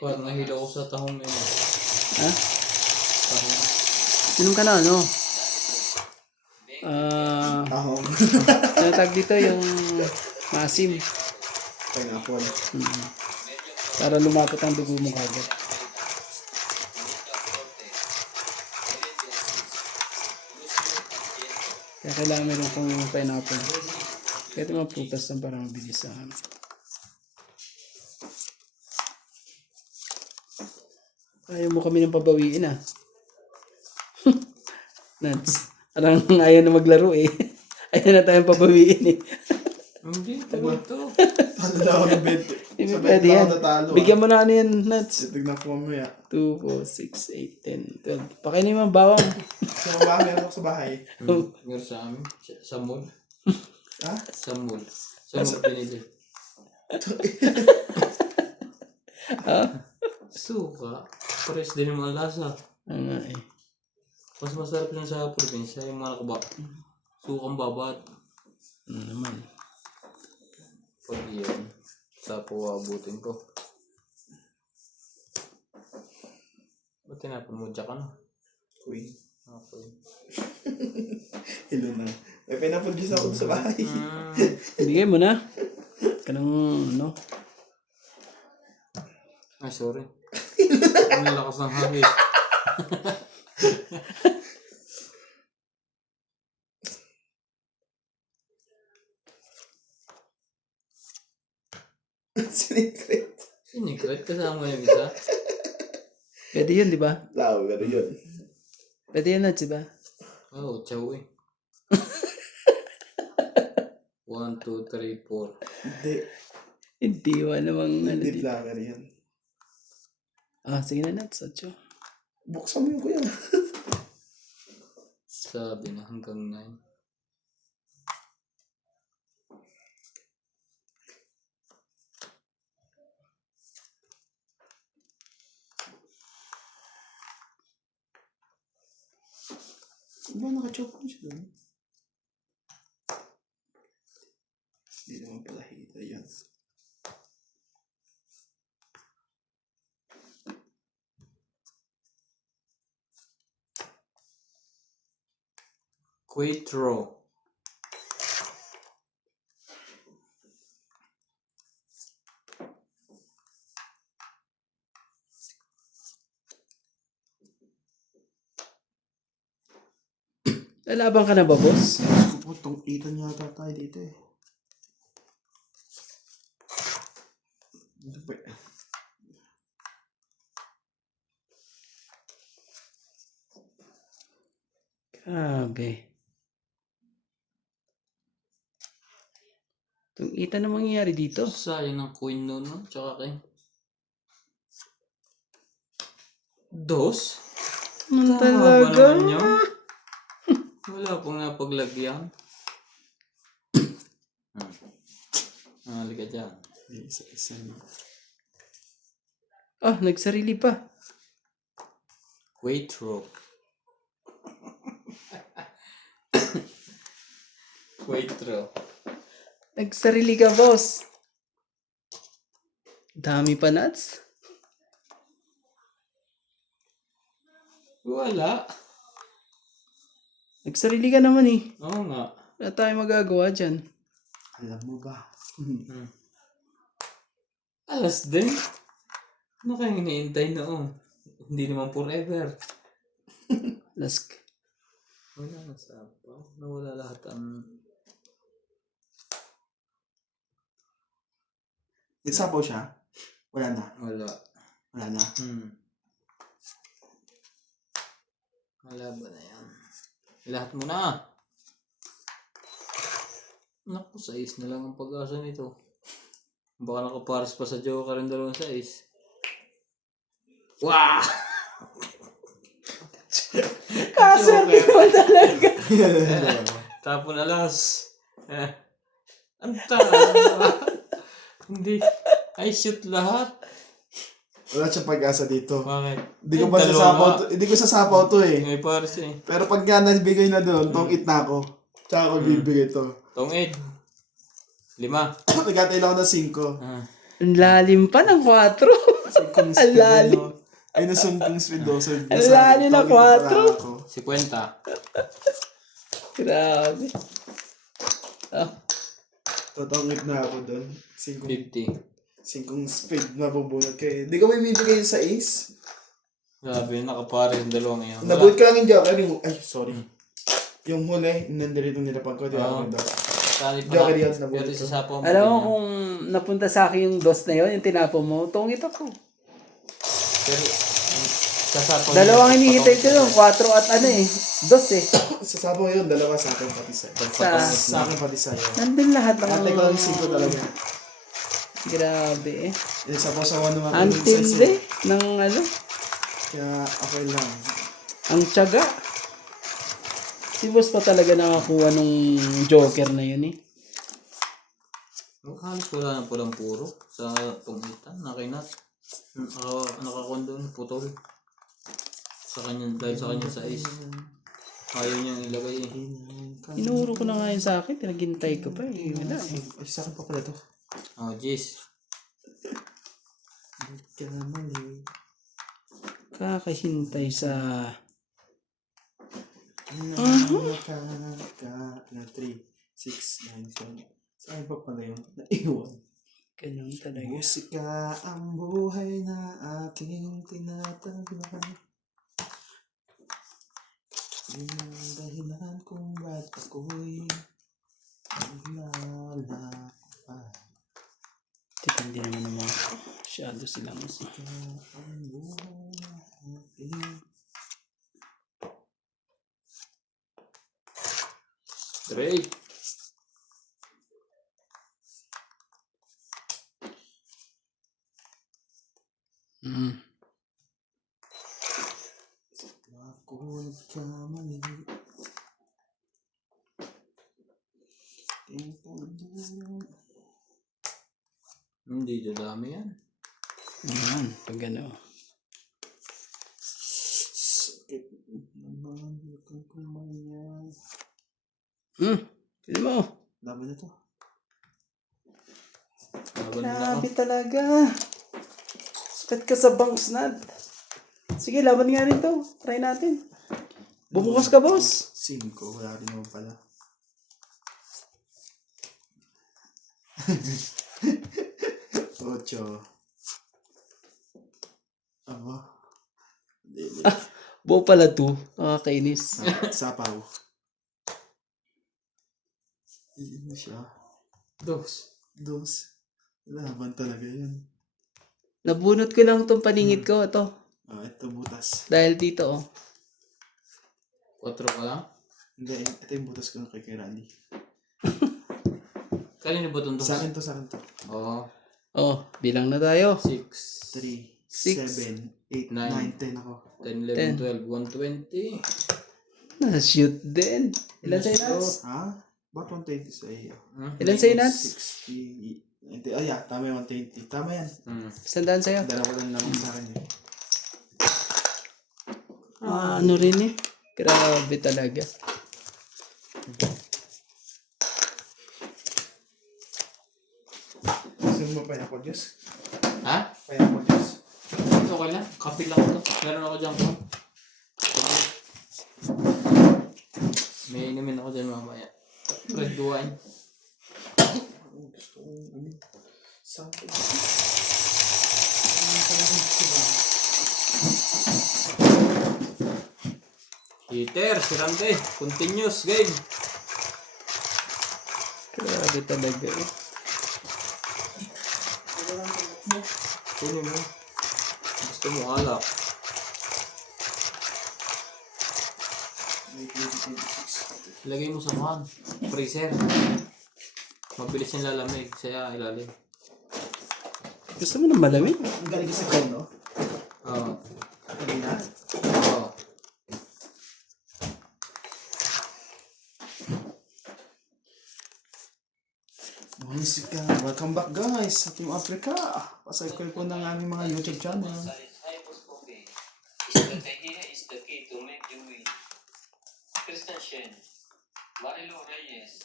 Parang nahilo ko sa tahong yun. Ha? Tahong. Inom ka na, ano? Tahong. Ano tag dito yung maasim. Pineapple. Para lumapat ang dugo mo kagad. Kaya kailangan meron kong pineapple. Kaya ito mga prutas lang para mabilis sa amin. Ayaw mo kami ng pabawiin ah. Nuts. Parang ayaw na maglaro eh. Ayaw na tayong pabawiin eh. Hindi, tagal to. Talo na ako ng bed. Hindi Sa bed pwede lang yan. ako natalo. Bigyan mo na ano yan, Nuts. Tignan ko mamaya. 2, 4, 6, 8, 10, 12. Pakainin mo ang bawang. Sa baba, meron ako sa bahay. Meron sa amin. Sa mall. Ha? Sa mall. Sa mall pinili. Suka. Pares din yung mga lasa. Ano nga eh. Mas masarap lang sa probinsya yung mga nakaba. Sukang babat. Ano naman. Pag yan, sa puwabutin ko. Ba't tinapon mo dyan ka na? Queen. Okay. Ilo na. May pineapple juice ako sa bahay. Bigay mo na. Kanang ano. Ay, sorry. Ang lakas ng hangin. Sinikret. Sinikret kasama yung isa. Pwede yun, di ba? Tao, pero yun. Pwede yun, Nuts, di ba? Oo, chow eh. 1, 2, 3, 4. Hindi. Hindi, wala namang ano Hindi dito. flower yan. Ah, sige na, Nuts. 8. Buksan mo yung kuya. Sabi na hanggang 9. Ba, naka-chop mo siya doon? Hindi naman pala hita yan. Quattro. Lalaban ka na ba, boss? Gusto ko itong itan yata tayo dito eh. Ito pa eh. Grabe. Itong ita na mangyayari dito. Sayang ng queen noon, no? Tsaka kay... Dos? Ano Tama ba talaga? naman yun? Wala pong napaglagyan. Halika dyan. Isa-isa na. Ah, nagsarili pa. Quattro. Quattro. Nagsarili ka, boss. Dami pa, Nuts. Wala. Nagsarili ka naman eh. Oo nga. Wala tayong magagawa dyan. Alam mo ba? Alas din. Ano kayong iniintay noon? Hindi naman forever. Lask. Wala na sapaw. Nawala lahat ang... Isapaw siya? Wala na. Wala. Wala na. Wala ba na yan? Lahat mo na. Naku, 6 na lang ang pag-asa nito. Baka nakapares pa sa Joker yung 2 6. Wow! Kasarili mo talaga. Tapon alas. Ang tama. Hindi. I shoot lahat. Wala siyang pag-asa dito. Bakit? Hindi ko pa sasapaw to. Hindi ko sasapaw to eh. May pares eh. Pero pag nga nabigay na doon, tong it na ako. Tsaka ako bibigay to. Tong 8. 5. Nagkatay lang ako ng 5. Ah. Ang lalim pa ng 4. Ang Ang lalim. Ay, nasundong speed daw. So, Ang lalim na 4. 50. Grabe. Ah, Totongit na ako doon. 50. 5 speed mabubunot kayo. Di ko may bibigay sa ace. Grabe, nakapares yung dalawang yan. Nabuhat ka lang yung joker. Ay, sorry. Yung huli, nandirit yung nilapag ko. Di ako nagdala. Joker yun, nabuhat Pero ko. sa sapo mo. alam mo kung napunta sa akin yung dos na yun, yung tinapo mo, tungit ako. Pero, sa sapo. Dalawang hinihintay ko yun, 4 at ano eh, dos eh. Sa sabaw yun, dalawa sa akin pati sa'yo. Sa akin pati sa'yo. Nandun lahat ng... Ate ko lang 5 talaga. Grabe eh. Yung sabaw sa one naman. Antindi ng ano, Kaya okay lang. ang tiyaga. Si boss pa talaga nakakuha nung joker na yun eh. Halos wala na palang puro sa tungitan. Nakinat. Nakakondon, putol. Sa kanya, dahil sa kanya sa ace. Ayaw niyang ilagay eh. Inuro ko na nga yun sa akin, tinaghintay ko pa eh. Wala eh. Ay, sa akin pa pala to. Oh, jeez. Kamali. Kakahintay sa... Na 3, 6, 9, 7. Saan pa pala yun? Naiwan. Ganun talaga. Musika ang buhay na aking tinataglan. Yun ang dahilan kung ba't ako'y naglalakbay. Depende naman naman. Masyado silang... Musika ang buhay na aking... Straight. Ako nagkamali. Hindi, dadami yan. Ayan, pag ano. Sakit naman yung kumayan. Pili mo. Laban na to. Laban na ako. Grabe talaga. Sikat ka sa banksnad. Sige, laban nga rin to. Try natin. Bumukas ka, boss. 5, wala rin naman pala. Ocho. Aba. Buo pala to. Nakakainis. Sapaw. Iyon na siya. Dos. Laban talaga yun. Nabunot ko lang tong paningit ko. Ito. Ito butas. Dahil dito, oh. 4 ka lang? Hindi, ito yung butas ko ng kay Randy. Kanino ba itong dos? Sa akin to. Oo. Oh, bilang na tayo. 6. 3, Six. 7, 8, 9, 10 ako. 10, 11, 12, 120. Na-shoot din. Ilan sa'yo, Nats? Ha? Ba't 120 sa iyo? Ilan sa'yo, Nats? 60, 90. Oh yeah, tama yung 120. Tama yan. Sandaan sa'yo. Dalawa lang naman sa akin yun. Ano rin eh. Grabe talaga. Gusto mo pineapple juice? Ha? Pineapple juice. Okay lang. Kape lang ito. Meron ako dyan ko. May inumin ako dyan mamaya. Red wine. Gusto ko something. Heater, si Ramde. Continuous game. Grabe talaga eh. Kunin mo. Gusto mo alak. Ilagay mo sa kuhan. Freezer. Mabilis yung lalamig. Saya ilalim. Gusto mo na malamig? Ang galing sa kain, no? Oo. Kanina. Oo. Musika. Welcome back guys sa Team Africa. Pasaykoy po ng aming mga YouTube channel. Estrategia is the key to make you win. Christian Shen, Marilu Reyes,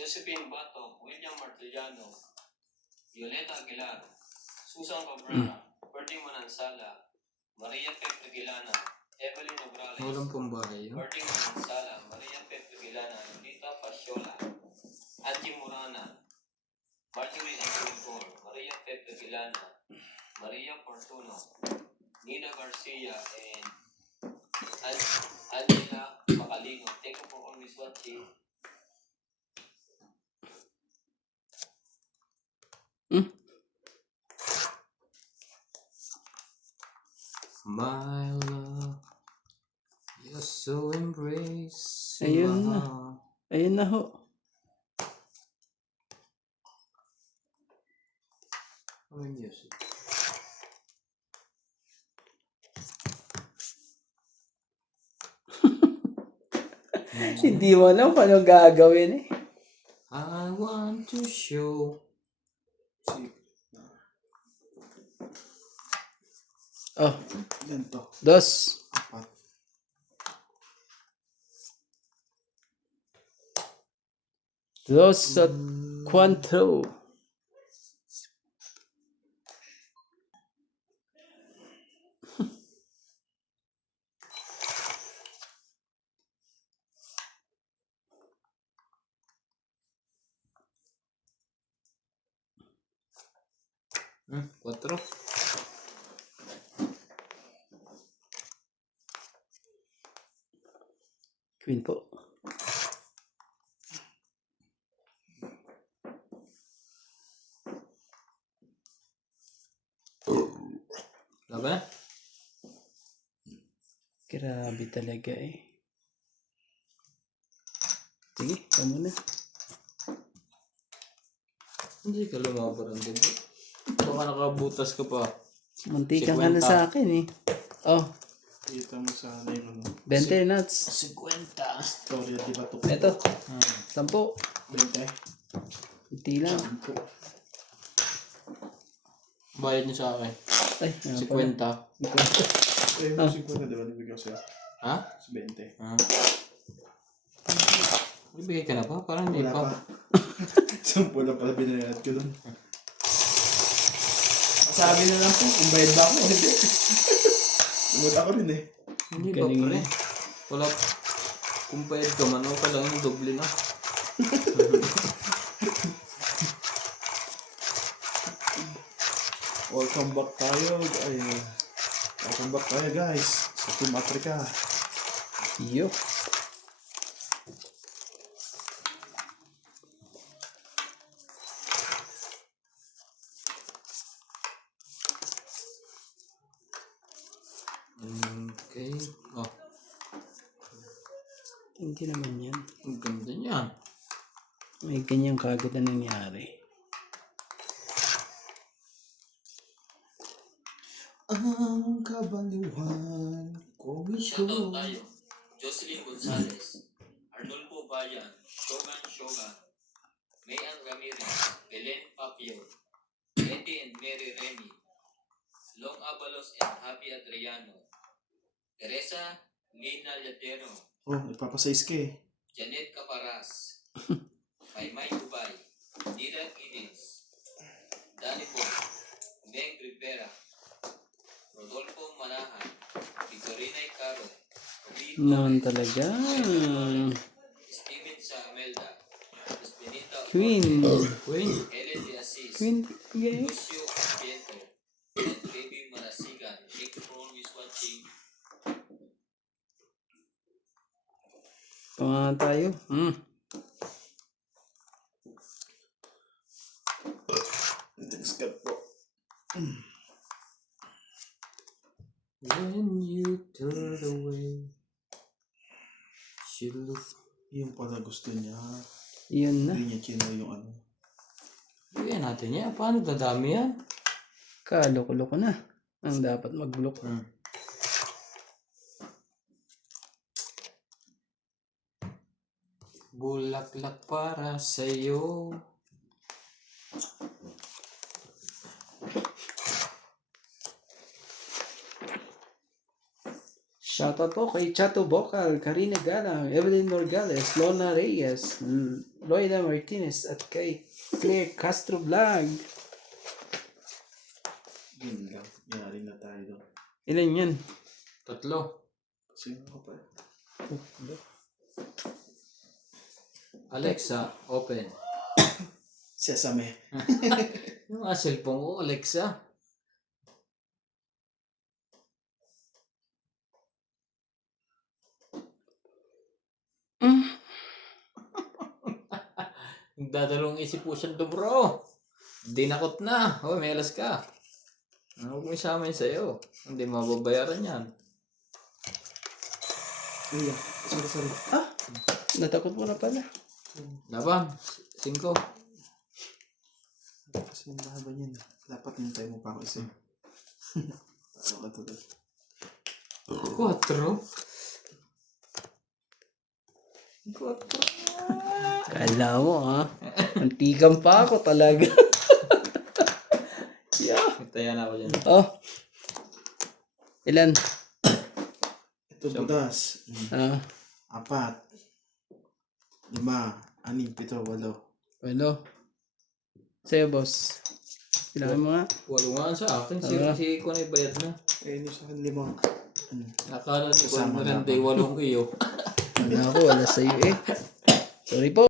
Josephine Bato, William Martiliano, Violeta Aguilar, Susan Cabrera, Bertie Manansala, Maria Pepe Gilana, Evelyn Obrales, Walang pambahay yun. Bertie Manansala, Maria Pepe Gilana, Lolita Pasiola, Angie Morana, Marjorie Angelor, Maria Pepe Gilana, Maria Fortuno, Nina Garcia, and Angela Macalino. Thank you for always watching. My love, you're so embrace. Ayun na. Ayun na ho. Ano yung music? Hindi mo alam kung anong gagawin eh. I want to show. Oh, Yan to. dos. Apat. Dos at cuatro. Cuatro. Queen po. Laban? Grabe talaga eh. Sige, tama na. Hindi ka lumaban ang gabi. Baka nakabutas ka pa. Muntikan ka na sa akin eh. Oh, Kita mo sana yung ano. 20 nuts. 50. Storya, di ba to? Ito, 10. 20. Hindi lang. Bayad niyo sa akin. Ay, ano pala. 50. Eh, yung 50, di ba? Nabigyan ko sa'yo. Ha? 20. Ibigay ka na pa? Parang hindi Wala pa. pa. 10 na pala binayad ko dun. Sabi na lang po, kung bayad ba ako o hindi. Lumod ako rin eh. Hindi ba Galing pre? eh. Wala. Kung bayad ka man, okay lang yung doble na. Welcome back tayo. Ay, welcome back tayo guys. Sa Team Africa. Yo. Okay. Oh, Hindi naman yan. ang ganda niyan. May ganyang kagad na nangyari. Ang kabaliwan ko Shoutout tayo. Jocelyn Gonzalez, Arnulfo Bayan, Shogan, Mayan Ramirez, Belen Papio, Eddie and Mary Remy, Long Abalos and Happy Adriano, Teresa Lina Llatero, Oh, nagpapasize ka eh. Janet Caparas, Maymay Ubay, Dira Giddins, Danny Bo, Meg Rivera, Rodolfo Manahan, Victorina Icaro, Rubito, Naman talaga. Steven Saamelda, Espinita Queen. Queen. Helen de Assis, Queen. Okay. Lucio Aspiento, and Baby Marasigan. Thank you for always watching. Pangalan tayo. Next card po. When you turn away, she looked. Yung pala gusto niya. Yun na. Hindi niya chino yung ano. Bigyan natin yan. Paano dadami yan? Kaloko-loko na. Ang dapat mag-block. Bulaklak para sa'yo. Shoutout po kay Chato Bocal, Karina Gala, Evelyn Morgales, Lona Reyes, Loida Martinez at kay Claire Castro Vlog. Yun lang. Yari na tayo doon. Ilan yan? 3. Sino ka pa? Alexa, open. Sesame. Yung cellphone ko, Alexa. Nagdadalawang isip po siyang dobro. Dinakot na. Oh, may alas ka. Ano kung isama yun sa'yo? Hindi mababayaran yan. Ay, sorry. Natakot mo na pala. Laban. 5. Kasi yung laban yan. Dapat nintay mo pa ako isa. Ano ka to doon? 4. Kala mo ha? Antikan pa ako talaga. Yeah. Taya na ako dyan. Oh. Ilan? Ito butas. 4, 5, 6, 7, 8. Walo. Sa'yo, boss. Kailangan mo nga. 8 nga sa akin. Si Kunay bayad na. Eh, ano sa akin 5. Nakala ko Kasama maganda 8 iyo. Wala ako, wala sa'yo eh. Sorry po.